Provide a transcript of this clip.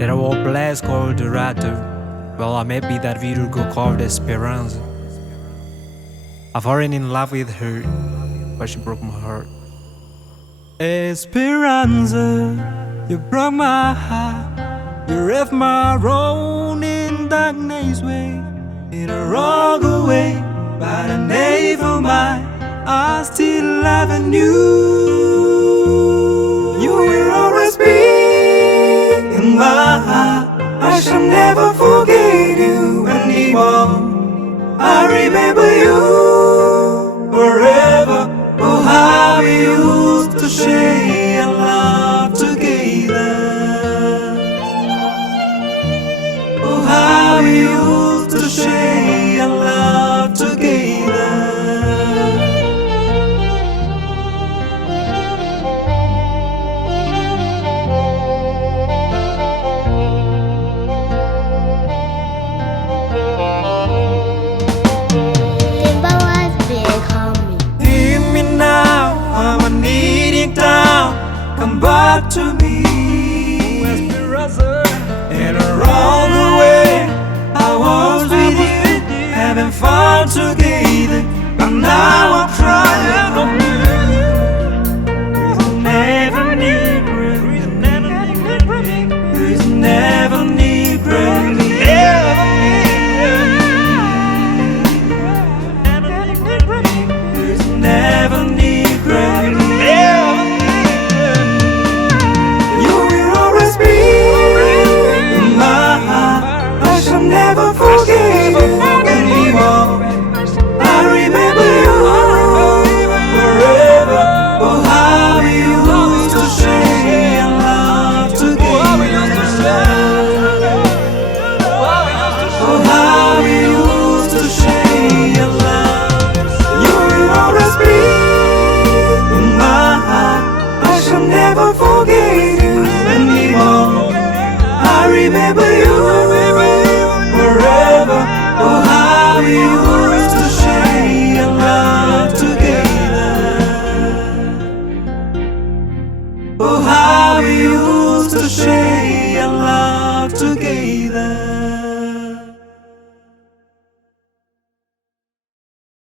that I will blast called Dorado. Well, I may be that video girl called Esperanza. I've fallen in love with her, but she broke my heart. Esperanza, you broke my heart. You left my road in darkness way, in a wrong way, but I never mind. I still loving you. You will always be in my heart. I shall never forget you anymore. I remember you forever. Oh, how we used to share love together. Oh, how we used to share love together. Come back to me, Esperanza. In a wrong way, I was with you, having fun together, but now I'm trying on you. Never need break, never need break, never need break. Never forget you anymore. I remember you forever. Oh, how we used to share love together. Oh, how we used to share love. You will always be in my heart. I shall never forget you anymore. I remember you forever. Oh, how we used to share love together. Oh, how we used to share love together.